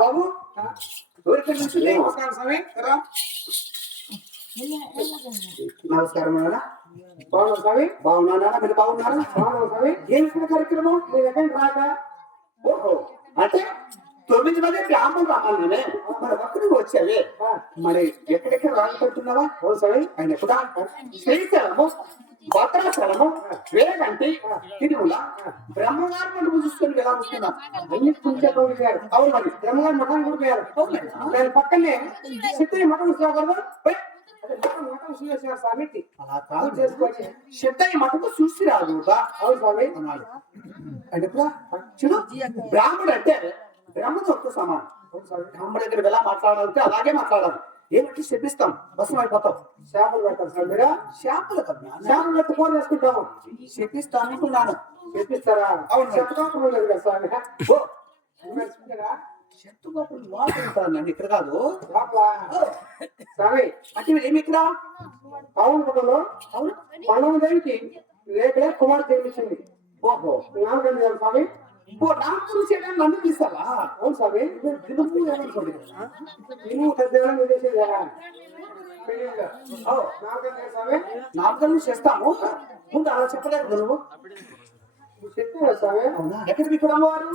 బాబు నమస్కారం బాగున్నా స్వామి. బాగున్నానా? మీరు బాగున్నారా? బాగున్నా స్వామి. ఏమి కార్యక్రమం మీ దగ్గర రాక? ఓహో, అంటే 9 మంది బ్రాహ్మణులు రామాలనే మన పక్కన వచ్చావే. మరి ఎక్కడెక్కడ రాకపోతున్నావా? ఓ స్వామి, ఆయన ఎప్పుడా? శ్రీశైలము, భద్రాచలము, వేగంటి, తిరుమల, బ్రహ్మగారు మఠం చూసుకొని ఎలా వస్తున్నా అన్ని చూసేవారు. అవును, మరి బ్రహ్మగారు మఠం కూడా పోయారు. దాని పక్కనే సిద్ధయ్య మఠం చూసుకోకూడదు. సిద్ధయ్య మఠము చూసి రాదు. అవును స్వామి అన్నాడు. అంటే చూడు, బ్రాహ్మడు అంటే బ్రహ్మతో సమానం. బ్రహ్మ దగ్గర ఎలా మాట్లాడాలంటే అలాగే మాట్లాడాలి. ఏమిటి చెప్పిస్తాం, భస్మం అయిపోతాం. చేపలు పెడతాం సార్ మీరు? చేపలు కదా, చేపలు పెట్టి ఫోన్ వేసుకుంటాము. చెప్పిస్తా అనుకున్నాను. చెప్పిస్తారా? అవును. చెత్తగోపురం లేదు కదా స్వామి. చెత్తగోపురం లోపల ఉంటానండి, ఇక్కడ కాదు. స్వామి అంటే ఏమి ఇక్కడ? అవును కుటుంబంలో అవును పండుగకి లేకలే కుమార్ జన్మించింది. ఓహో, నాలుగండి కదా స్వామి. ఓ నామకరణ చేయడానికి నన్ను పిలుస్తావా? అవును స్వామి. నామకరణ చేస్తాము. ముందు అలా చెప్పలేదు నువ్వు. చెప్తావా స్వామి? అవునా? ఎక్కడ ఇక్కడ అమ్మవారు?